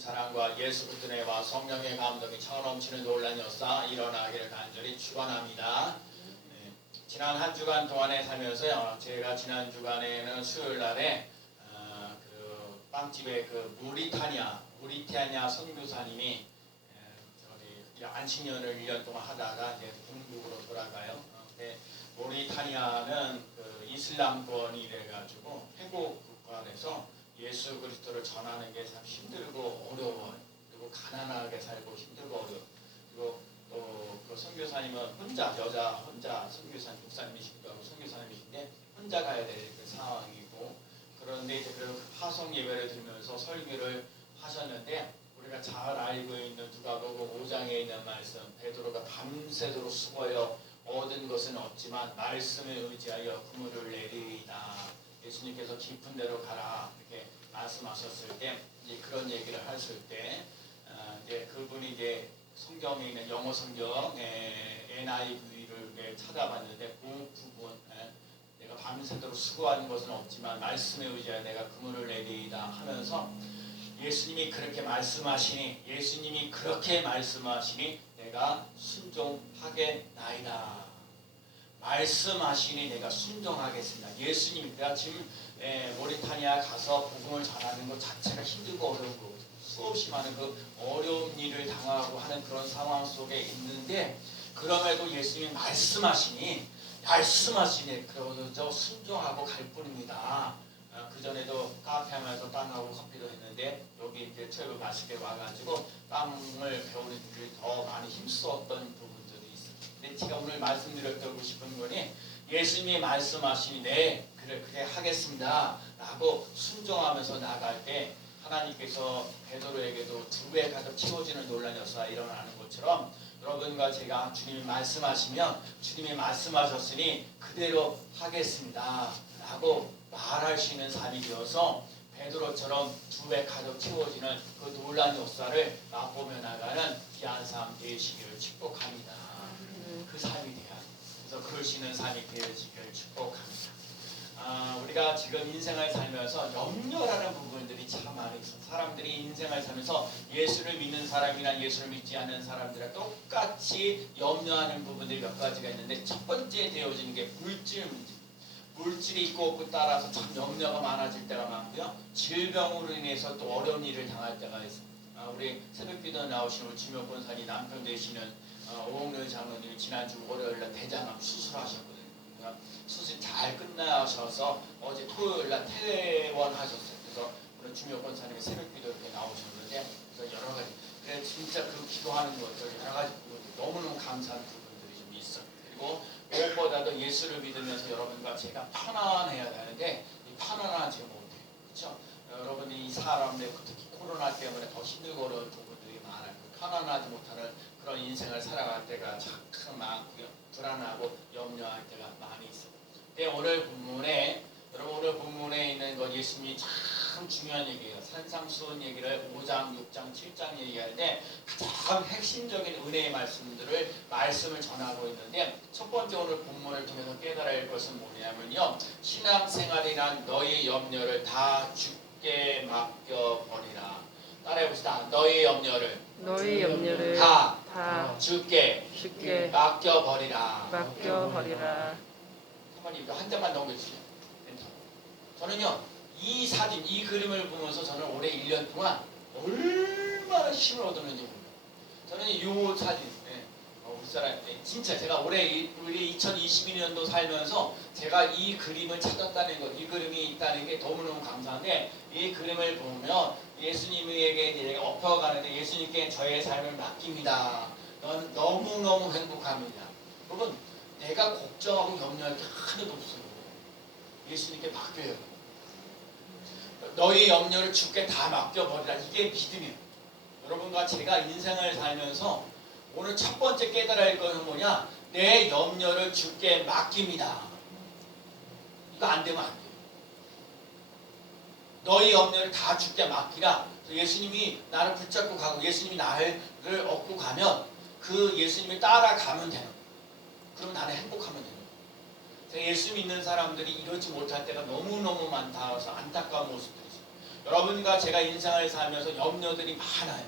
사랑과 예수 그리스도의 은혜와 성령의 감동이 차넘치는 논란이 없사 일어나기를 간절히 축원합니다. 네, 지난 한 주간 동안에 살면서요, 제가 지난 주간에는 수요일 날에 그 빵집에 그 무리타냐 선교사님이 저기 안식년을 1년 동안 하다가 이제 본국으로 돌아가요. 모리타니아는 그 이슬람권이 돼가지고 회복 국가에서 예수 그리스도를 전하는 게 참 힘들고 어려워요. 그리고 가난하게 살고 힘들고 어려워. 그리고 또 그 선교사님은 여자 혼자 선교사님, 목사님이시기도 하고 선교사님이신데 혼자 가야 될 그 상황이고, 그런데 이제 그 화성 예배를 들으면서 설교를 하셨는데, 우리가 잘 알고 있는 누가복음 5장에 있는 말씀, 베드로가 밤새도록 수고하여 얻은 것은 없지만 말씀에 의지하여 그물을 내리이다. 예수님께서 깊은 데로 가라 이렇게 말씀하셨을 때, 이제 그런 얘기를 하실 때, 이제 그분이 이제 성경에 있는 영어 성경 NIV를 찾아봤는데, 그 부분 내가 밤새도록 수고하는 것은 없지만 말씀에 의지하여 내가 그물을 내리이다 하면서, 예수님이 그렇게 말씀하시니 내가 순종하겠나이다. 말씀하시니 내가 순종하겠습니다. 예수님, 내가 지금 모리타니아 가서 복음을 전하는 것 자체가 힘들고 어려운 거고, 수없이 많은 그 어려운 일을 당하고 하는 그런 상황 속에 있는데, 그럼에도 예수님이 말씀하시니 그러면서 순종하고 갈 뿐입니다. 그 전에도 카페 하면서 빵하고 커피도 했는데, 여기 이제 처음에 맛있게 와가지고 빵을 배우는 일을 더 많이 힘썼던 부분들이 있어요. 근데 제가 오늘 말씀드리고 싶은 거니, 예수님이 말씀하시니 그래 하겠습니다 라고 순종하면서 나갈 때, 하나님께서 베드로에게도 2배 가득 채워지는 논란이 없어 일어나는 것처럼, 여러분과 제가 주님이 말씀하시면 주님이 말씀하셨으니 그대로 하겠습니다 라고 말할 수 있는 삶이 되어서, 베드로처럼 2배 가득 채워지는 그 논란 역사를 맛보며 나가는 귀한 삶 되시기를 축복합니다. 그 삶이 돼야, 그래서 그럴 수 있는 삶이 되시기를 축복합니다. 우리가 지금 인생을 살면서 염려라는 부분들이 참 많이 있어요. 사람들이 인생을 살면서 예수를 믿는 사람이나 예수를 믿지 않는 사람들과 똑같이 염려하는 부분들이 몇 가지가 있는데, 첫 번째 되어지는 게 물질 문제. 물질이 있고 없고 따라서 참 염려가 많아질 때가 많고요. 질병으로 인해서 또 어려운 일을 당할 때가 있어요. 우리 새벽기도 나오신 우리 주명 권사님 남편 되시는 오홍렬 장로님이 지난주 월요일날 대장암 수술하셨거든요. 수술 잘 끝나셔서 어제 토요일날 퇴원하셨어요. 그래서 우리 주명 권사님이 새벽기도 이렇게 나오셨는데, 그래서 여러 가지, 그래서 진짜 그 기도하는 것들 여러 가지 너무너무 감사한 부분들이 좀 있어요. 그리고 무엇보다도 예수를 믿으면서 여러분과 제가 편안해야 되는데, 이 편안하지 못해요. 그렇죠? 여러분이 이 사람들, 특히 코로나 때문에 더 힘들고 어려운 부분들이 많아요. 편안하지 못하는 그런 인생을 살아갈 때가 참 많고요. 불안하고 염려할 때가 많이 있어요. 근데 오늘 본문에 있는 건 예수님이 참 중요한 얘기예요. 산상수훈 얘기를 5장, 6장, 7장 얘기할 때 가장 핵심적인 은혜의 말씀을 전하고 있는데, 첫 번째 오늘 본문을 통해서 깨달아야 할 것은 뭐냐면요, 신앙생활이란 너희 염려를 다 주께 맡겨버리라. 따라해봅시다. 너희 염려를 다 주께 맡겨버리라. 한번 이거 한 장만 넘겨주세요. 저는요, 이 사진, 이 그림을 보면서 저는 올해 1년 동안 얼마나 힘을 얻었는지 모릅니다. 저는 이 사진, 우리 사람, 진짜 제가 올해 우리 2022년도 살면서 제가 이 그림을 찾았다는 것, 이 그림이 있다는 게 너무너무 감사한데, 이 그림을 보면 예수님에게 내가 엎어가는데, 예수님께 저의 삶을 맡깁니다. 넌 너무너무 행복합니다. 여러분, 내가 걱정하고 염려할 게 하나도 없어요. 예수님께 맡겨요. 너희 염려를 주께 다 맡겨버리라. 이게 믿음이에요. 여러분과 제가 인생을 살면서 오늘 첫 번째 깨달아야 할 것은 뭐냐? 내 염려를 주께 맡깁니다. 이거 안 되면 안 돼요. 너희 염려를 다 주께 맡기라. 예수님이 나를 붙잡고 가고 예수님이 나를 얻고 가면 그 예수님을 따라가면 되는 거예요. 그럼 나는 행복하면 되는 거예요. 제가 예수 믿는 사람들이 이러지 못할 때가 너무너무 많다서 안타까운 모습들이 있어요. 여러분과 제가 인생을 살면서 염려들이 많아요.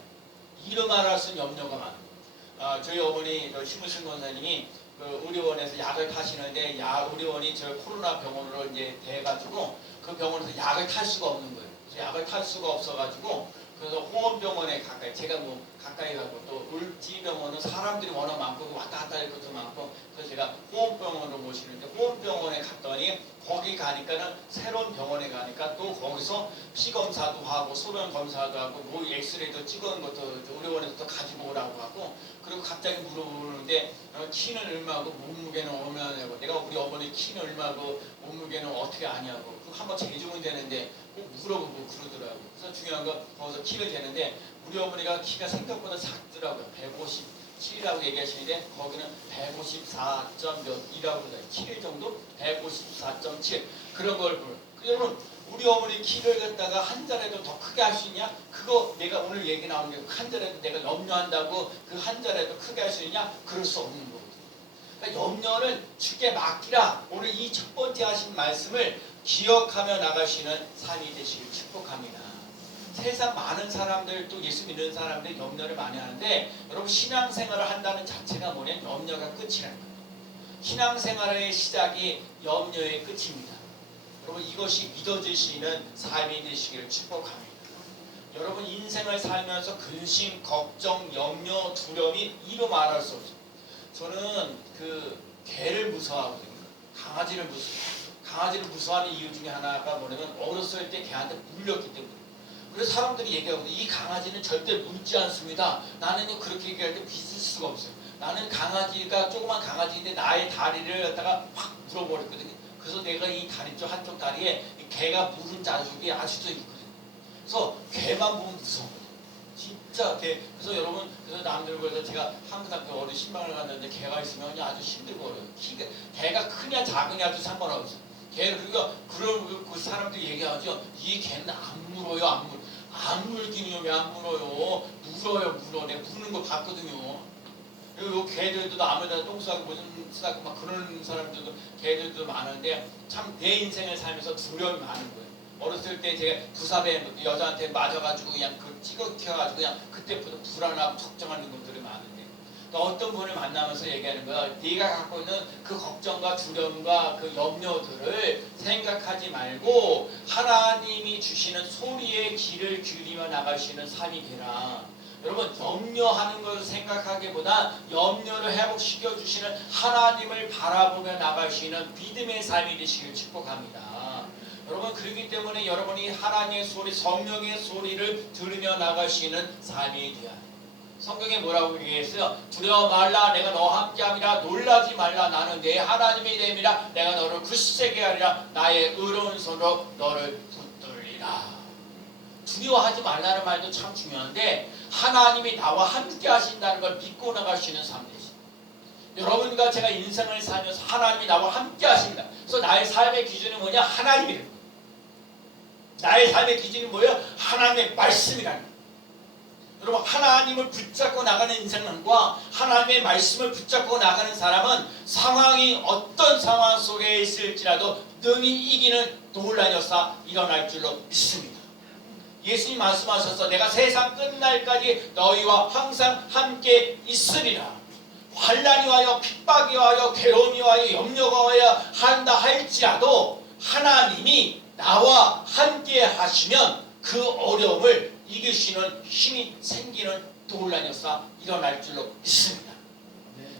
이름 알아 쓴 염려가 많아요. 저희 어머니 심으신 권사님이 그 의료원에서 약을 타시는데 의료원이 저 코로나 병원으로 이제 돼가지고 그 병원에서 약을 탈 수가 없는 거예요. 그래서 약을 탈 수가 없어가지고 그래서 호원병원에 가까이, 제가 뭐 가까이 가고 또 을지병원은 사람들이 워낙 많고 왔다 갔다 할 것도 많고, 그래서 제가 호원병원으로 모시는데 호원병원에 갔더니 거기 가니까는 새로운 병원에 가니까 또 거기서 피 검사도 하고 소변 검사도 하고 뭐 엑스레이도 찍은 것도 의료원에서 또 가지고 오라고 하고, 그리고 갑자기 물어보는데 키는 얼마고 몸무게는 얼마나 되고, 내가 우리 어머니 키는 얼마고 몸무게는 어떻게 아냐고, 그거 한번 재주면 되는데 꼭 물어보고 그러더라고. 그래서 중요한 건 거기서 키를 재는데 우리 어머니가 키가 생각보다 작더라고요. 157이라고 얘기하시는데 거기는 154점 몇이라고 그래요. 키를 정도 154.7 그런 걸 보여. 여러분 우리 어머니 키를 갖다가 한 자리라도 더 크게 할 수 있냐? 그거 내가 오늘 얘기 나온 게 한 자리라도 내가 염려한다고 그 한 자리라도 크게 할 수 있냐? 그럴 수 없는 거거든요. 그러니까 염려를 주께 맡기라. 오늘 이 첫 번째 하신 말씀을 기억하며 나가시는 삶이 되시길 축복합니다. 세상 많은 사람들 또 예수 믿는 사람들이 염려를 많이 하는데, 여러분 신앙생활을 한다는 자체가 뭐냐면 염려가 끝이라는 거예요. 신앙생활의 시작이 염려의 끝입니다. 여러분 이것이 믿어지시는 삶이 되시기를 축복합니다. 여러분 인생을 살면서 근심, 걱정, 염려, 두려움이 이루 말할 수 없어요. 저는 그 개를 무서워하거든요. 강아지를 무서워해요. 강아지를 무서워하는 이유 중에 하나가 뭐냐면 어렸을 때 개한테 물렸기 때문에. 그래서 사람들이 얘기하거든요. 이 강아지는 절대 물지 않습니다. 나는요 그렇게 얘기할 때 믿을 수가 없어요. 나는 강아지가 조그만 강아지인데 나의 다리를 갖다가 확 물어버렸거든요. 그래서 내가 이 다리 쪽 한쪽 다리에 개가 물은 자국이 아직도 있거든요. 그래서 개만 보면 무서워요. 진짜 개. 그래서 여러분, 그래서 남들 그래서 제가 항상 그 어디 신방을 갔는데 개가 있으면 아주 힘들거든요. 개가 크냐 작으냐 아주 상관없어요. 개를 그러니까 그런 그 사람들이 얘기하죠. 이 개는 안 물어요, 안 물기는요. 왜 안 물어요? 물어. 내가 무는 거 봤거든요. 그리고 요 개들도 아무데나 똥 싸고 무슨 싸고 막 그런 사람들도 개들도 많은데 참 내 인생을 살면서 두려움이 많은 거예요. 어렸을 때 제가 부사배 여자한테 맞아가지고 그냥 그 찌그켜가지고 그냥 그때부터 불안하고 걱정하는 것들이 많은데, 또 어떤 분을 만나면서 얘기하는 거야. 네가 갖고 있는 그 걱정과 두려움과 그 염려들을 생각하지 말고 하나님이 주시는 소리에 귀를 기울이며 나가시는 삶이 되라. 여러분 염려하는 것을 생각하기보다 염려를 회복시켜 주시는 하나님을 바라보며 나가시는 믿음의 삶이 되시길 축복합니다. 여러분 그렇기 때문에 여러분이 하나님의 소리, 성령의 소리를 들으며 나가시는 삶이 되어야 해요. 성경에 뭐라고 얘기했어요? 두려워 말라, 내가 너와 함께함이라. 놀라지 말라, 나는 내 하나님이 됨이라. 내가 너를 굳세게 하리라. 나의 의로운 손으로 너를 붙들리라. 두려워하지 말라는 말도 참 중요한데, 하나님이 나와 함께 하신다는 걸 믿고 나가시는 삶 되십니다. 여러분과 제가 인생을 살면서 하나님이 나와 함께 하십니다. 그래서 나의 삶의 기준이 뭐냐? 하나님이에요. 나의 삶의 기준이 뭐예요? 하나님의 말씀이라는 거예요. 여러분 하나님을 붙잡고 나가는 인생과 하나님의 말씀을 붙잡고 나가는 사람은 상황이 어떤 상황 속에 있을지라도 능히 이기는 놀라운 역사 일어날 줄로 믿습니다. 예수님 말씀하셔서 내가 세상 끝날까지 너희와 항상 함께 있으리라. 환난이 와요, 핍박이 와요, 괴로움이 와요, 염려가 와야 한다 할지라도 하나님이 나와 함께 하시면 그 어려움을 이기시는 힘이 생기는 놀라운 역사 일어날 줄로 믿습니다.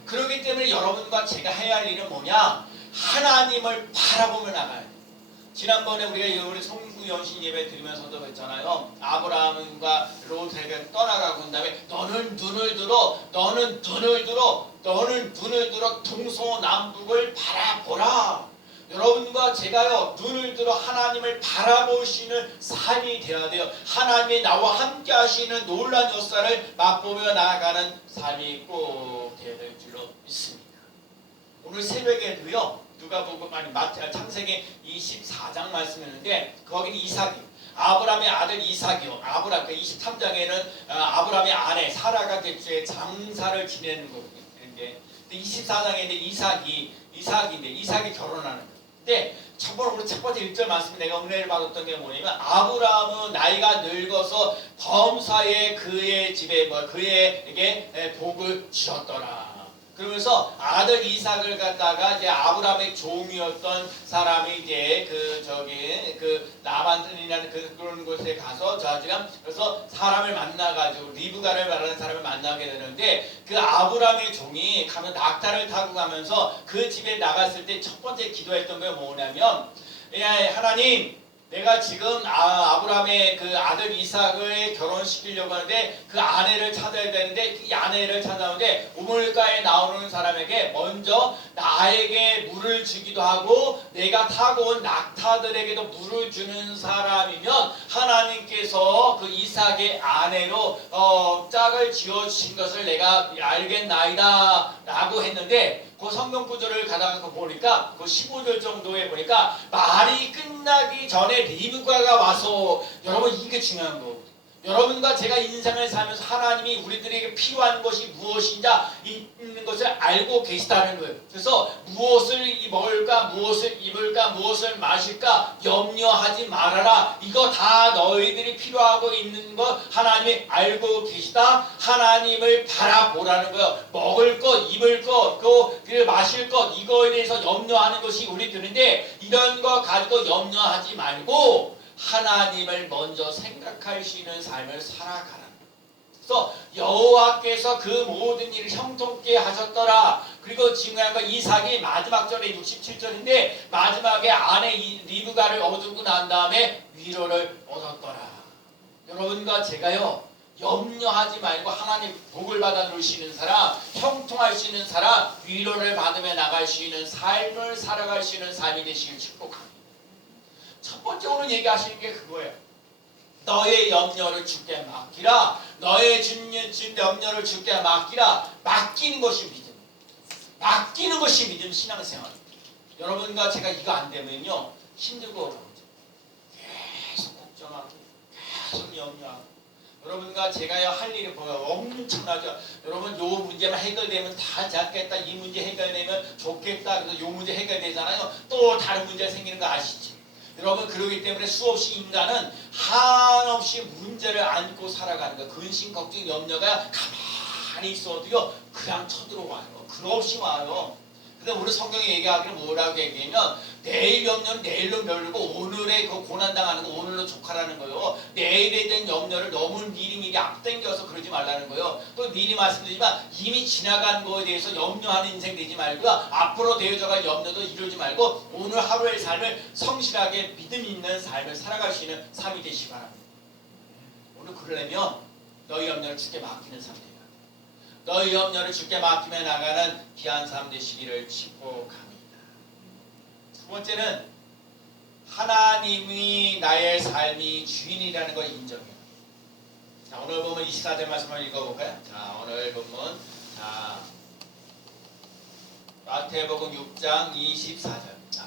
그렇기 때문에 여러분과 제가 해야 할 일은 뭐냐? 하나님을 바라보며 나가야 돼요. 지난번에 우리가 우리 성부 연신 예배 드리면서도 했잖아요. 아브라함과 롯에게 떠나가고 난 다음에 너는 눈을 들어 동서남북을 바라보라. 여러분과 제가요 눈을 들어 하나님을 바라보시는 삶이 되어야 돼요. 하나님이 나와 함께 하시는 놀라운 역사를 맛보며 나아가는 삶이 꼭 되어야 될 줄로 믿습니다. 오늘 새벽에도요 누가복음 창세기 24장 말씀이었는데 거기는 이삭이 아브라함의 아들 이삭이요. 아브라함 23장에는 아브라함의 아내 사라가 대추에 장사를 지내는 거거든요. 24장에 이삭이 결혼하는 거예요. 근데 첫 번째 1절 말씀 내가 은혜를 받았던 게 뭐냐면 아브라함은 나이가 늙어서 범사에 그의 집에 그에게 복을 주셨더라. 그러면서 아들 이삭을 갖다가 이제 아브라함의 종이었던 사람이 이제 그 나반이라는 그런 곳에 가서 그래서 사람을 만나가지고 리브가를 말하는 사람을 만나게 되는데 그 아브라함의 종이 가면 낙타를 타고 가면서 그 집에 나갔을 때 첫 번째 기도했던 게 뭐냐면 하나님 내가 지금 아브라함의 그 아들 이삭을 결혼시키려고 하는데 그 아내를 찾아야 되는데 그 아내를 찾아오는데 우물가에 나오는 사람에게 먼저 나에게 물을 주기도 하고 내가 타고 온 낙타들에게도 물을 주는 사람이면 하나님께서 그 이삭의 아내로 짝을 지어주신 것을 내가 알겠나이다 라고 했는데 그 성경 구절을 가다가 보니까 그 15절 정도에 보니까 말이 끝나기 전에 리브가가 와서 여러분 이게 중요한 거. 여러분과 제가 인생을 살면서 하나님이 우리들에게 필요한 것이 무엇인지 있는 것을 알고 계시다는 거예요. 그래서 무엇을 먹을까, 무엇을 입을까, 무엇을 마실까 염려하지 말아라. 이거 다 너희들이 필요하고 있는 거 하나님이 알고 계시다. 하나님을 바라보라는 거예요. 먹을 것, 입을 것, 그 마실 것 이거에 대해서 염려하는 것이 우리들인데 이런 거 가지고 염려하지 말고 하나님을 먼저 생각할 수 있는 삶을 살아가라. 그래서 여호와께서 그 모든 일을 형통케 하셨더라. 그리고 중요한 건 이삭이 마지막 절에 67절인데 마지막에 아내 리브가를 얻고 난 다음에 위로를 얻었더라. 여러분과 제가요 염려하지 말고 하나님 복을 받아 누리시는 사람, 형통할 수 있는 사람, 위로를 받으며 나갈 수 있는 삶을 살아갈 수 있는 삶이 되시길 축복합니다. 첫 번째 오늘 얘기하시는 게 그거예요. 너의 염려를 주께 맡기라. 너의 염려를 주께 맡기라. 맡기는 것이 믿음. 맡기는 것이 믿음 신앙생활. 여러분과 제가 이거 안 되면요 힘들고 어려워져. 계속 걱정하고 계속 염려하고. 여러분과 제가요 할 일이 뭐가 엄청나죠. 여러분 요 문제만 해결되면 다 잡겠다. 이 문제 해결되면 좋겠다. 그래서 요 문제 해결되잖아요. 또 다른 문제가 생기는 거 아시죠? 여러분 그러기 때문에 수없이 인간은 한없이 문제를 안고 살아가는 거 근심 걱정 염려가 가만히 있어도요 그냥 쳐들어와요. 그없이 와요. 근데 우리 성경이 얘기하기는 뭐라고 얘기하면 내일 염려는 내일로 미루고 오늘의 그 고난당하는 거 오늘로 족하라는 거예요. 내일에 대한 염려를 너무 미리미리 앞당겨서 그러지 말라는 거예요. 또 미리 말씀드리지만 이미 지나간 거에 대해서 염려하는 인생 되지 말고요. 앞으로 되어져갈 염려도 이루지 말고 오늘 하루의 삶을 성실하게 믿음 있는 삶을 살아갈 수 있는 삶이 되시기 바랍니다. 오늘 그러려면 너희 염려를 주께 맡기는 삶 되라. 너희 염려를 주께 맡기며 나가는 귀한 삶 되시기를 축복합니다. 두 번째는 하나님이 나의 삶이 주인이라는 걸 인정해요. 자, 오늘 보면 24절 말씀을 읽어볼까요? 자, 오늘 보면 마태복음 6장 24절.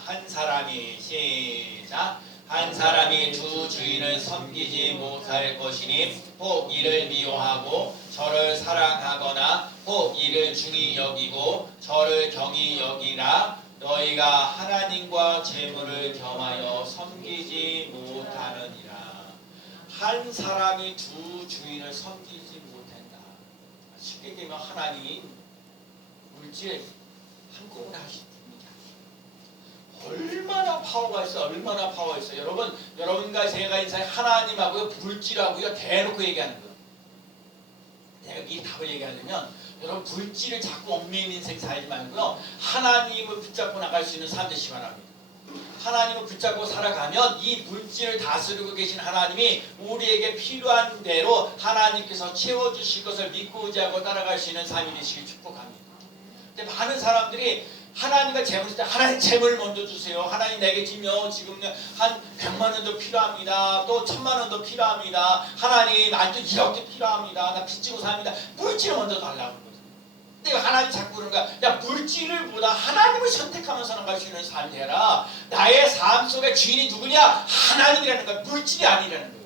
한 사람이 시작. 한 사람이 두 주인을 섬기지 못할 것이니 혹 이를 미워하고 저를 사랑하거나 혹 이를 중히 여기고 저를 경히 여기라. 너희가 하나님과 재물을 겸하여 섬기지 못하느니라. 한 사람이 두 주인을 섬기지 못한다. 쉽게 얘기하면 하나님 물질 한꺼번에 하십니다. 얼마나 파워가 있어, 얼마나 파워가 있어. 여러분과 제가 인생에 하나님하고요 물질하고요 대놓고 얘기하는 거예요. 내가 이 답을 얘기하려면 여러분 물질을 자꾸 얽매이는 인생 살지 말고요 하나님을 붙잡고 나갈 수 있는 삶 되시기 바랍니다. 하나님을 붙잡고 살아가면 이 물질을 다스리고 계신 하나님이 우리에게 필요한 대로 하나님께서 채워주실 것을 믿고 의지하고 따라갈 수 있는 삶이 되시길 축복합니다. 근데 많은 사람들이 하나님과 재물 있을 때 하나님 재물을 먼저 주세요. 하나님 내게 지금 한 100만 원도 필요합니다. 또 1000만 원도 필요합니다. 하나님 아직도 1억도 필요합니다. 나 빚지고 삽니다. 물질을 먼저 달라고 그러는 거죠. 근데 하나님 자꾸 그런 거야. 야 물질을 보다 하나님을 선택하면서 나갈 수 있는 삶이 해라. 나의 삶 속에 주인이 누구냐? 하나님이라는 거야. 물질이 아니라는 거예요.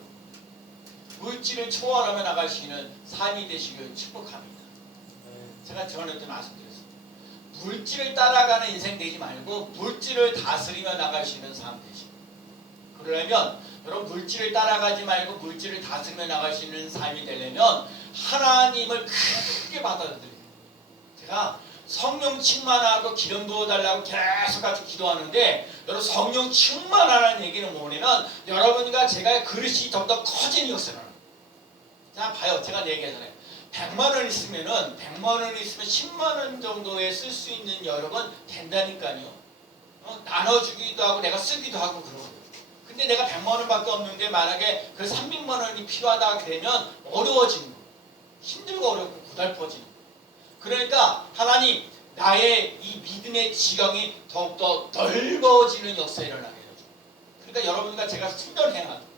물질을 초월하며 나갈 수 있는 삶이 되시길 축복합니다. 제가 전에도 말씀드렸습니다. 물질을 따라가는 인생 되지 말고 물질을 다스리며 나갈 수 있는 삶 되시고, 그러려면 여러분 물질을 따라가지 말고 물질을 다스리며 나갈 수 있는 삶이 되려면 하나님을 크게 받아들여요. 제가 성령 충만하고 기름 부어달라고 계속 같이 기도하는데, 여러분 성령 충만하는 얘기는 뭐냐면 여러분과 제가 그릇이 더 커지는 역사를 합니다. 자 봐요. 제가 얘기하잖아요. 100만원 있으면은 100만원 있으면 10만원 정도에 쓸 수 있는 여력은 된다니까요. 나눠주기도 하고 내가 쓰기도 하고 그러거든요. 근데 내가 100만원밖에 없는데 만약에 그 300만원이 필요하다 되면 어려워지는 거예요. 힘들고 어렵고 고달퍼지는 거예요. 그러니까 하나님 나의 이 믿음의 지경이 더욱더 넓어지는 역사가 일어나게 해줘. 그러니까 여러분과 제가 훈련해놔도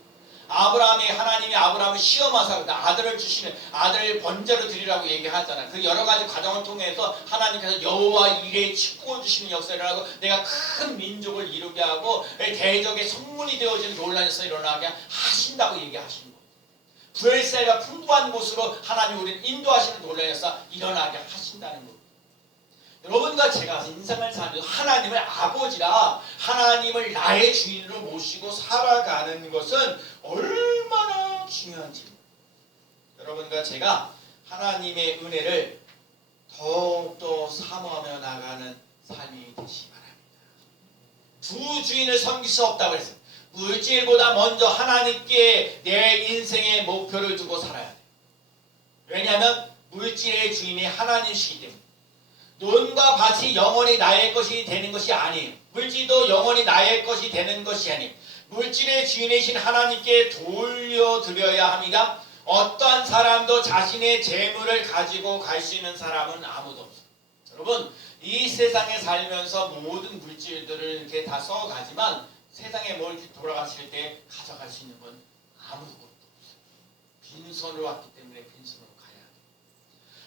하나님이 아브라함을 시험하사 아들을 주시는, 아들을 번제로 드리라고 얘기하잖아요. 그 여러 가지 과정을 통해서 하나님께서 여호와 이레의 축복을 주시는 역사를 일어나고 내가 큰 민족을 이루게 하고 대적의 선물이 되어지는 놀라운 역사가 일어나게 하신다고 얘기하시는 거예요. 부엘세가 풍부한 곳으로 하나님 우리를 인도하시는 놀라운 역사 일어나게 하신다는 거예요. 여러분과 제가 인생을 살면서 하나님을 아버지라, 하나님을 나의 주인으로 모시고 살아가는 것은 얼마나 중요한지, 여러분과 제가 하나님의 은혜를 더욱더 사모하며 나가는 삶이 되시기 바랍니다. 두 주인을 섬길 수 없다고 했어요. 물질보다 먼저 하나님께 내 인생의 목표를 두고 살아야 돼요. 왜냐하면 물질의 주인이 하나님이시기 때문에. 논과 밭이 영원히 나의 것이 되는 것이 아니에요. 물질도 영원히 나의 것이 되는 것이 아니에요. 물질의 주인이신 하나님께 돌려드려야 합니다. 어떠한 사람도 자신의 재물을 가지고 갈 수 있는 사람은 아무도 없어요. 여러분 이 세상에 살면서 모든 물질들을 이렇게 다 써가지만 세상에 뭘 돌아가실 때 가져갈 수 있는 건 아무것도 없어요. 빈손으로 왔기 때문에 빈손으로 가야 돼요.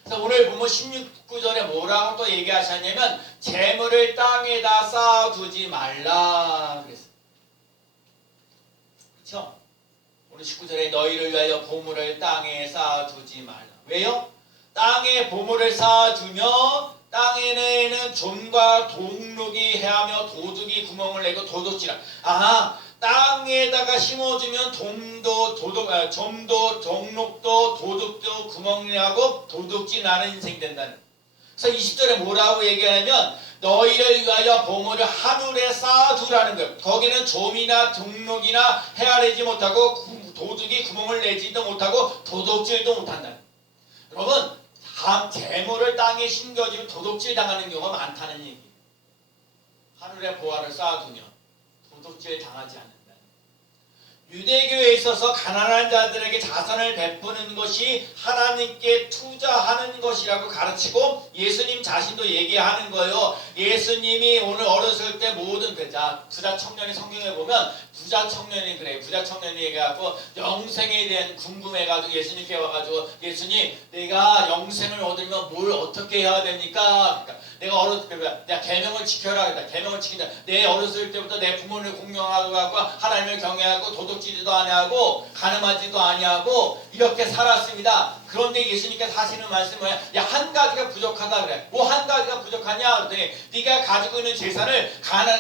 그래서 오늘 보면 16구절에 뭐라고 또 얘기하셨냐면 재물을 땅에다 쌓아두지 말라 그랬어요. 그렇죠? 오늘 19절에 너희를 위하여 보물을 땅에 쌓아두지 말라. 왜요? 땅에 보물을 쌓아두며 땅에는 좀과 동룩이 해하며 도둑이 구멍을 내고 도둑질하. 땅에다가 심어주면 좀도 동룩도 도둑도 구멍이 나고 도둑질 나는 인생 된다는. 그래서 20절에 뭐라고 얘기하냐면 너희를 위하여 보물을 하늘에 쌓아두라는 거예요. 거기는 좀이나 등록이나 헤아리지 못하고 도둑이 구멍을 내지도 못하고 도둑질도 못한다. 여러분 재물을 땅에 심겨지고 도둑질 당하는 경우가 많다는 얘기예요. 하늘에 보화를 쌓아두면 도둑질 당하지 않는다. 유대교에 있어서 가난한 자들에게 자선을 베푸는 것이 하나님께 투자하는 것이라고 가르치고 예수님 자신도 얘기하는 거예요. 예수님이 오늘 어렸을 때 모든 부자 청년이 성경에 보면 부자 청년이 그래요. 부자 청년이 얘기하고 영생에 대한 궁금해가지고 예수님께 와가지고 예수님 내가 영생을 얻으면 뭘 어떻게 해야 됩니까? 그러니까 내가 어렸을 때 내가 계명을 지켜라 그랬다. 계명을 지킨다. 내 어렸을 때부터 내 부모를 공경하고 하나님을 경외하고 도둑질도 아니하고 가늠하지도 아니하고 이렇게 살았습니다. 그런데 예수님께서 하시는 말씀은 뭐야? 야, 한 가지가 부족하다 그래. 뭐 한 가지가 부족하냐? 그랬더니 네가 가지고 있는 재산을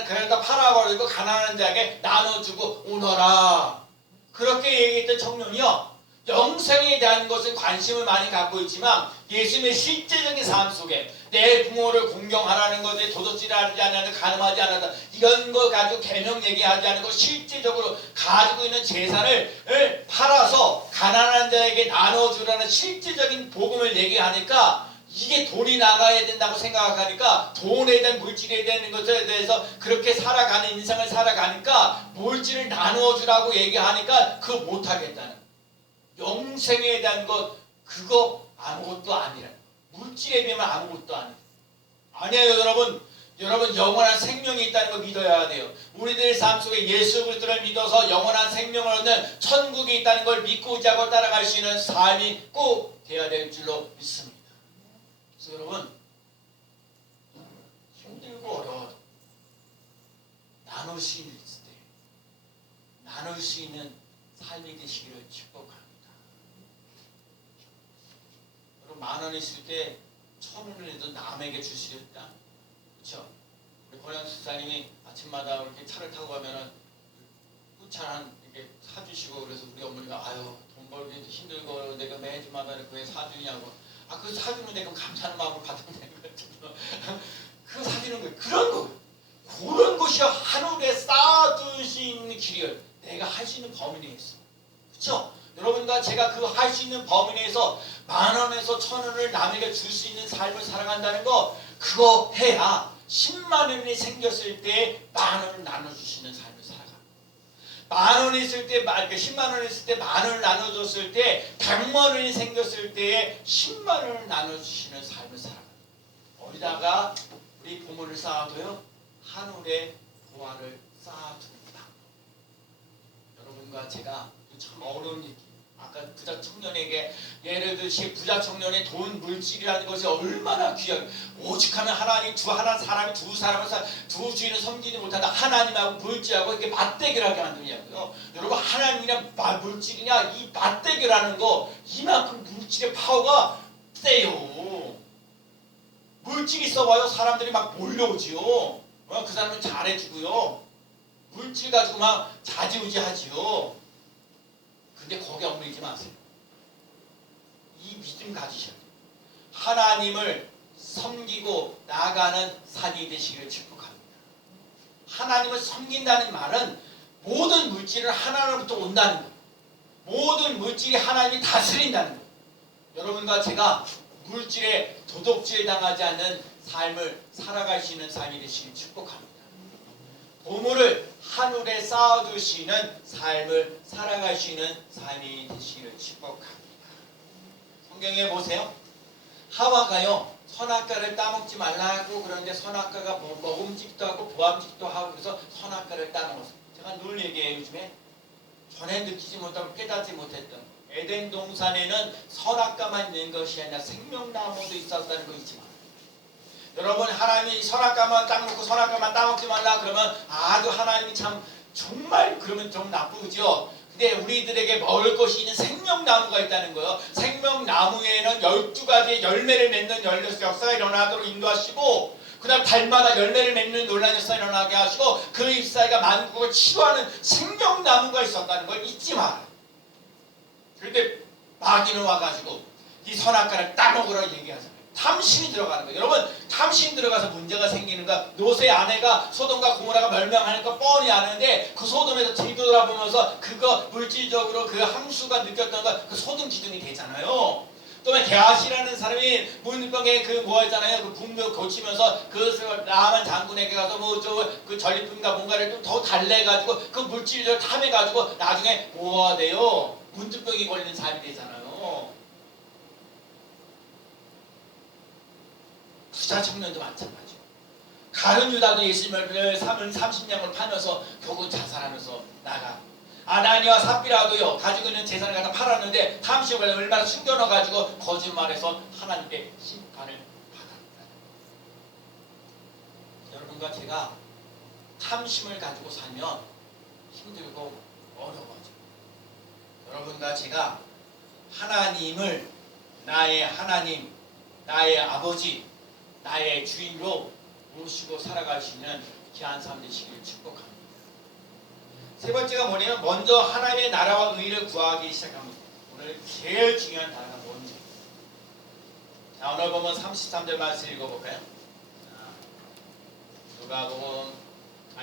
그러다 팔아버리고 가난한 자에게 나눠주고 오너라. 그렇게 얘기했던 청년이요. 영생에 대한 것은 관심을 많이 갖고 있지만 예수님의 실제적인 삶 속에 내 부모를 공경하라는 것에 도둑질하지 않는다, 가늠하지 않는다 이런 거 가지고 계명 얘기하지 않고 실제적으로 가지고 있는 재산을 팔아서 가난한 자에게 나눠주라는 실제적인 복음을 얘기하니까 이게 돈이 나가야 된다고 생각하니까 돈에 대한 물질에 대한 것에 대해서 그렇게 살아가는 인생을 살아가니까 물질을 나누어주라고 얘기하니까 그거 못하겠다는 영생에 대한 것 그거 아무것도 아니라 물질에 비하면 아무것도 아니에요. 여러분 영원한 생명이 있다는 거 믿어야 돼요. 우리들 삶 속에 예수 그리스도를 믿어서 영원한 생명을 얻는 천국이 있다는 걸 믿고 의지하고 따라갈 수 있는 삶이 꼭 돼야 될 줄로 믿습니다. 그래서 여러분 힘들고 어려워도 나눌 수 있는 때 나눌 수 있는 삶이 되시기를 축복합니다. 여러분 10,000원 있을 때 1,000원을 해도 남에게 줄 수 있다. 그렇죠? 우리 권현 수사님이 아침마다 이렇게 차를 타고 가면은 후차 이렇게 사주시고 그래서 우리 어머니가 아유 돈 벌기도 힘들고 내가 매주마다 왜 사주냐고 그 사주는 내가 감사하는 마음으로 받으면 되는 거죠. 그거 사주는 거예요. 그런 거 그런 것이 하늘에 쌓아두신 길이에요. 내가 할 수 있는 범위 내에서 그렇죠? 여러분과 제가 그 할 수 있는 범위 내에서 10,000원에서 1,000원을 남에게 줄 수 있는 삶을 살아간다는 거 그거 해야 10만 원이 생겼을 때 10,000원을 나눠주시는 삶을 살아가. 10,000원 있을 때 10만 원 있을 때 10,000원을 나눠줬을 때 100만 원이 생겼을 때에 10만 원을 나눠주시는 삶을 살아가. 어디다가 우리 보물을 쌓아둬요? 하늘에 보화를 쌓아둡니다. 여러분과 제가 참 어려운 얘기. 아까 부자 청년에게 예를 들시 부자 청년의 돈 물질이라는 것이 얼마나 귀하게 오직하면 하나님 두 사람을 두 주인을 섬기지 못한다. 하나님하고 물질하고 이렇게 맞대결하게 만드냐고요. 여러분 하나님이냐 물질이냐 이 맞대결하는 거 이만큼 물질의 파워가 세요. 물질이 있어봐요. 사람들이 막 몰려오지요. 그 사람은 잘해주고요. 물질 가지고 막 자지우지하지요. 근데 거기에 얽매이지 마세요. 이 믿음 가지셔야 돼요. 하나님을 섬기고 나아가는 산이 되시기를 축복합니다. 하나님을 섬긴다는 말은 모든 물질은 하나님으로부터 온다는 거예요. 모든 물질이 하나님이 다스린다는 거예요. 여러분과 제가 물질에 도둑질 당하지 않는 삶을 살아갈 수 있는 삶이 되시기를 축복합니다. 보물을 하늘에 쌓아두시는 삶을 살아갈 수 있는 삶이 되시기를 축복합니다. 성경에 보세요. 하와가요 선악과를 따먹지 말라고 그러는데 선악과가 먹음직도 하고 보암직도 하고 그래서 선악과를 따먹었어요. 제가 늘 얘기해요. 요즘에 전에 느끼지 못하고 깨닫지 못했던 에덴 동산에는 선악과만 있는 것이 아니라 생명나무도 있었다는 거 잊지 마세요. 여러분 하나님이 선악과만 따먹고 선악과만 따먹지 말라 그러면 그 하나님이 참 정말 그러면 좀 나쁘죠. 근데 우리들에게 먹을 것이 있는 생명나무가 있다는 거예요. 생명나무에는 12가지의 열매를 맺는 역사가 일어나도록 인도하시고 그 다음 달마다 열매를 맺는 놀라운 역사가 일어나게 하시고 그 잎사이가 만국을 치료하는 생명나무가 있었다는 걸 잊지 마라. 그런데 마귀는 와가지고 이 선악과를 따먹으라 얘기하잖아요. 탐심이 들어가는 거예요. 여러분 탐심 들어가서 문제가 생기는 거야. 롯의 아내가 소돔과 고모라가 멸망하는 거 뻔히 아는데 그 소돔에서 뒤돌아보면서 그거 물질적으로 그 함수가 느꼈던 거 그 소돔 기둥이 되잖아요. 또 게하시라는 사람이 문병에 그 뭐였잖아요. 그 분묘 고치면서 그 라만 장군에게 가서 그 전리품인가 뭔가를 좀 더 달래가지고 그 물질을 탐해가지고 나중에 뭐가 돼요? 문득병이 걸리는 삶이 되잖아요. 부자 청년도 마찬가지죠. 가룟 유다도 예수님을 30냥을 파면서 결국 자살하면서 나가. 아나니와 삽비라도요 가지고 있는 재산을 갖다 팔았는데 탐심을 얼마나 숨겨놔가지고 거짓말해서 하나님께 심판을 받았다. 여러분과 제가 탐심을 가지고 살면 힘들고 어려워져. 여러분과 제가 하나님을 나의 하나님, 나의 아버지, 나의 주인으로 모시고 살아갈 수 있는 귀한 삶 되시길 축복합니다. 세 번째가 뭐냐면 먼저 하나님의 나라와 의를 구하기 시작합니다. 오늘 제일 중요한 단어가 뭔지. 자, 오늘 보면 33절 말씀 읽어볼까요?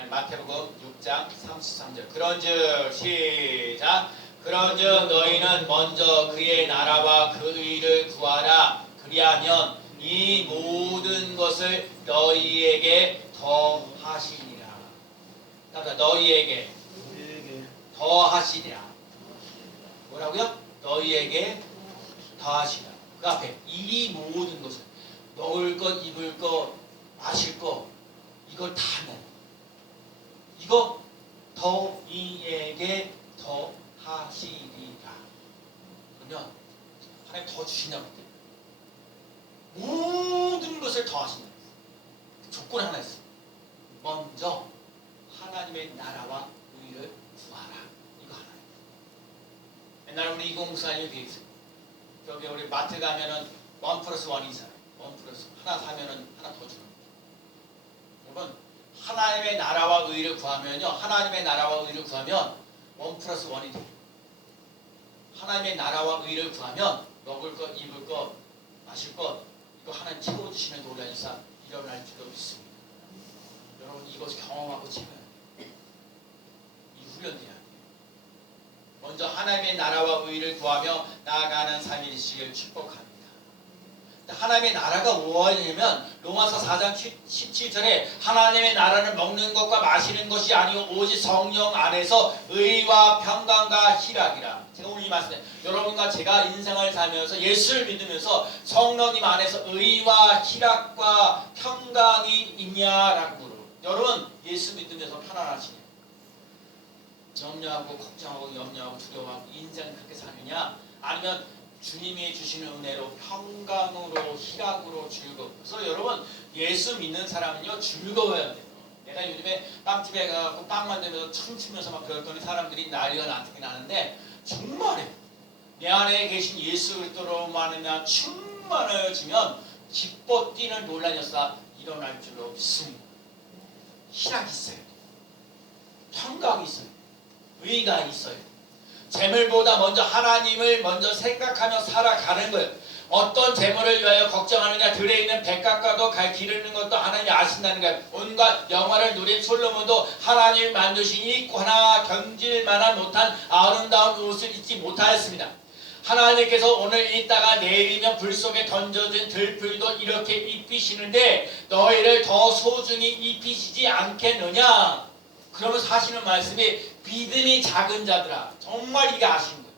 마태복음 6장 33절. 그런즉 시작. 그런즉 너희는 먼저 그의 나라와 그 의를 구하라. 그리하면 이 모든 것을 너희에게 더하시니라. 그러니까 너희에게 더하시니라. 뭐라고요? 너희에게 더하시니라. 그 앞에 이 모든 것을 먹을 것, 입을 것, 마실 것 이걸 다 하면 이거 너희에게 더하시리라. 그러면 하나님 더 주신다고 했대요. 모든 것을 더하신다. 조건이 하나 있어요. 먼저 하나님의 나라와 의를 구하라. 이거 하나예요. 옛날에 우리 이공사님이 그게 있어요. 저기 우리 마트 가면은 1+1이잖아요. 1+1 하나 사면은 하나 더 주는 거예요. 여러분 하나님의 나라와 의를 구하면요. 하나님의 나라와 의를 구하면 1+1이 돼요. 하나님의 나라와 의를 구하면 먹을 것, 입을 것, 마실 것 이거 하나님 채워주시는 놀라운 일사 일어날 줄로 믿습니다. 여러분 이것을 경험하고 채워야 돼요. 이 훈련돼야 돼요. 먼저 하나님의 나라와 의를 구하며 나아가는 삶이 되시길 축복합니다. 하나님의 나라가 무엇이냐면 로마서 4장 17절에 하나님의 나라는 먹는 것과 마시는 것이 아니요 오직 성령 안에서 의와 평강과 희락이라. 제가 오늘 이 말씀에 여러분과 제가 인생을 살면서 예수를 믿으면서 성령님 안에서 의와 희락과 평강이 있냐라고 물어요. 여러분 예수 믿으면서 편안하시냐? 염려하고 걱정하고 염려하고 두려워하고 인생 그렇게 사느냐? 아니면 주님이 주시는 은혜로 평강으로 희락으로 즐겁고. 그래서 여러분 예수 믿는 사람은요 즐거워야 돼요. 내가 요즘에 빵집에 가서 빵 만들면서 춤추면서 막 그랬더니 사람들이 난리가 나는데 정말이에요. 내 안에 계신 예수 그리스도로만 충만해지면 기뻐 뛰는 놀란 역사 일어날 줄로 믿습니다. 희락이 있어요. 평강이 있어요. 의가 있어요. 재물보다 먼저 하나님을 먼저 생각하며 살아가는 거예요. 어떤 재물을 위하여 걱정하느냐? 들에 있는 백각과도 기르는 것도 하나님이 아신다는 거예요. 온갖 영화를 누린 솔로몬도 하나님을 만드신 이 하나 견질 만한 못한 아름다운 옷을 입지 못하였습니다. 하나님께서 오늘 있다가 내일이면 불 속에 던져진 들풀도 이렇게 입히시는데 너희를 더 소중히 입히시지 않겠느냐? 그러면서 하시는 말씀이 믿음이 작은 자들아. 정말 이게 아신 거예요.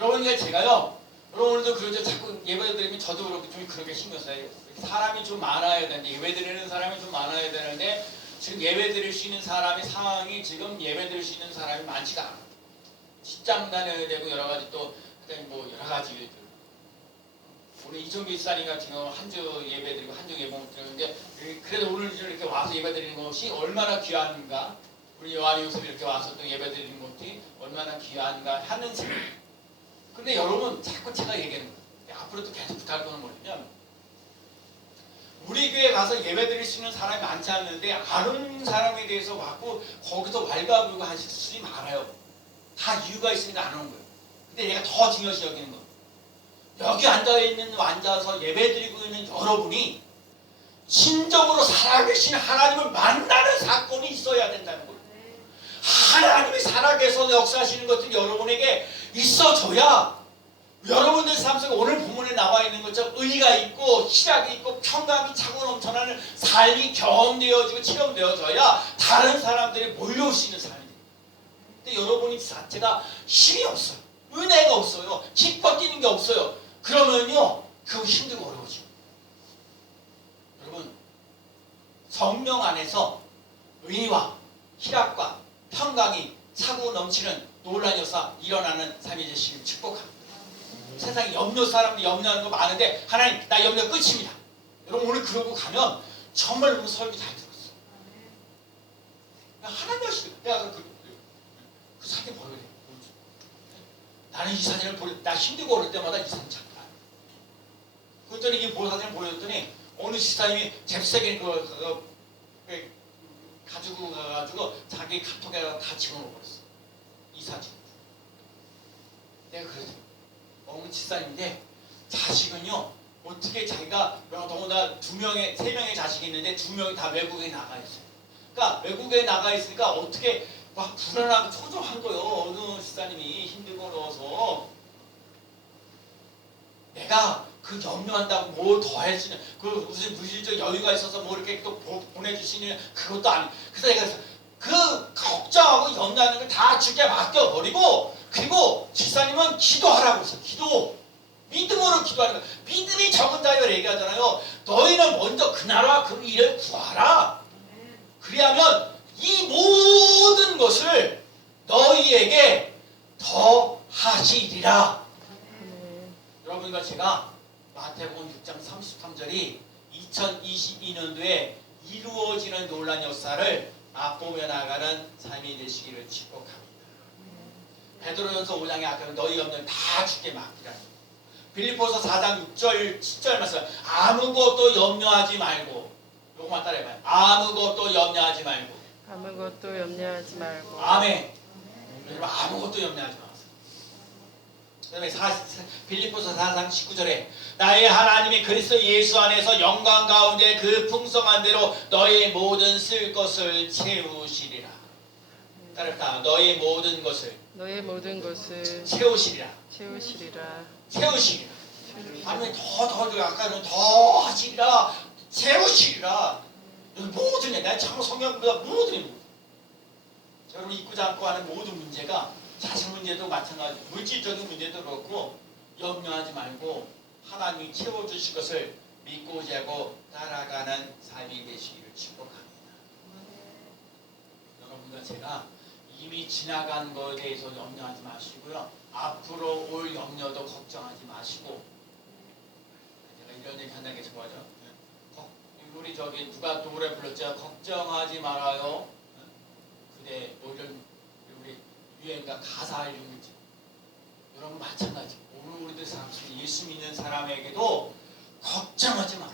여러분 제가요 여러분들도 그러죠. 자꾸 예배 드리면 저도 그렇고 좀 그렇게 신경 써요. 사람이 좀 많아야 되는데 예배 드리는 사람이 좀 많아야 되는데 지금 예배 드릴 수 있는 사람의 상황이 지금 예배 드릴 수 있는 사람이 많지가 않아요. 직장 다녀야 되고 여러 가지 또 뭐 여러 가지 일들. 오늘 이종규 집사님 같은 경우 한 주 예배 드리고 한 주 예배 못 드리는데 그래도 오늘 이렇게 와서 예배 드리는 것이 얼마나 귀한가. 우리 요한이 요셉 이렇게 와서 또 예배 드리는 것이 얼마나 귀한가 하는 생각. 근데 여러분 자꾸 제가 얘기하는 거예요. 앞으로도 계속 부탁할 거는 뭐냐면 우리 교회 가서 예배 드릴 수 있는 사람이 많지 않는데 아는 사람에 대해서 왔고 거기서 왈가불가 하실 수이 많아요. 다 이유가 있으니까 안 오는 거예요. 근데 내가 더 중요시 여기는 거예요. 여기 앉아서 예배 드리고 있는 여러분이 진정으로 살아계신 하나님을 만나는 사건이 있어야 된다는 거예요. 하나님이 살아계셔서 역사하시는 것들이 여러분에게 있어져야 여러분들 삶 속에 오늘 본문에 나와 있는 것처럼 의가 있고 희락이 있고 평강이 차고 넘쳐나는 삶이 경험되어지고 체험되어져야 다른 사람들이 몰려올 수 있는 삶이에요. 근데 여러분이 자체가 힘이 없어요. 은혜가 없어요. 기뻐 뛰는 게 없어요. 그러면요 그거 힘들고 어려워져요. 여러분 성령 안에서 의와 희락과 평강이 차고 넘치는 놀라운 역사 일어나는 삶이 되시길 축복합니다. 세상에 염려 사람들이 염려하는 거 많은데 하나님 나 염려 끝입니다. 여러분 오늘 그러고 가면 정말 오늘 설교 잘 들었어요. 하나님 하시고 내가 그 사진 보여야 돼. 나는 이 사진을 나 힘들고 어릴 때마다 이 사진 찾고 나요. 그랬더니 이 사진을 보여줬더니 어느 집사님이 잽싸게 가지고 가가지고 자기 카톡에다가 다 집어넣어버렸어. 이 사진. 내가 그랬어요. 어느 집사님인데 자식은요 어떻게 자기가 더구나 3명의 자식이 있는데 2명이 다 외국에 나가 있어요. 그러니까 외국에 나가 있으니까 어떻게 막 불안하고 초조한 거예요. 어느 집사님이 힘들고 어려워서 내가 그 염려한다고 뭘 더 할 수 있는 그 무슨 물질적 여유가 있어서 뭐 이렇게 또 보내주시는 그것도 아니. 그래서 내가 그 걱정하고 염려하는 걸 다 주께 맡겨버리고 그리고 집사님은 기도하라고 했어요. 기도. 믿음으로 기도하는 거예요. 믿음이 적은 자여 얘기하잖아요. 너희는 먼저 그 나라와 그 일을 구하라. 그리하면 이 모든 것을 너희에게 더 하시리라. 여러분과 제가 마태복음 6장 33절이 2022년도에 이루어지는 놀라운 역사를 맛보며 나가는 삶이 되시기를 축복합니다. 베드로전서 5장에 아까 너희 염려는 다 주께 맡기라. 빌립보서 4장 6절 7절 말씀 아무것도 염려하지 말고 요것만 따라해봐요. 아무것도 염려하지 말고. 아무것도 염려하지 말고. 아멘. 여러분 아무것도 염려하지 마세요. 그 다음에 빌립보서 4장 19절에 나의 하나님이 그리스도 예수 안에서 영광 가운데 그 풍성한 대로 너의 모든 쓸 것을 채우시리라. 따라합시다. 너의 모든 것을 채우시리라. 채우시리라. 채우시리라. 하나님 더 아까는 더 하시리라. 채우시리라. 모든 내 참 성경보다 모든 여러분 잊고자 않고 하는 모든 문제가 자식 문제도 마찬가지, 물질적인 문제도 그렇고 염려하지 말고 하나님이 채워주실 것을 믿고자 하고 따라가는 삶이 되시기를 축복합니다. 여러분과 제가 이미 지나간 것에 대해서 염려하지 마시고요. 앞으로 올 염려도 걱정하지 마시고, 제가 이런 얘기 한다는 게 좋아하죠. 우리 저기 누가 노래 불렀죠? 걱정하지 말아요. 그대 뭐 이런 우리 유행가 가사 이런 거지. 여러분 마찬가지. 오늘 우리들 사람 예수 믿는 사람에게도 걱정하지 마라.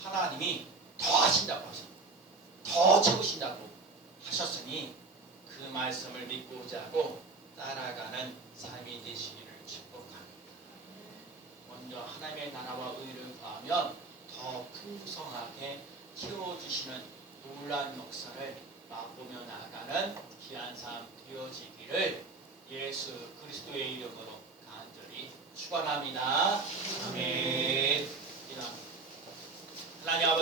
하나님이 더 하신다고 하셨어. 더 채우신다고 하셨으니 그 말씀을 믿고자 하고 따라가는 삶이 되시기를 축복합니다. 먼저 하나님의 나라와 의를 구하면 더 풍성하게 채워주시는 놀라운 역사를 맛보며 나아가는 귀한 삶 되어지기를 예수 그리스도의 이름으로 간절히 축원합니다. 아멘.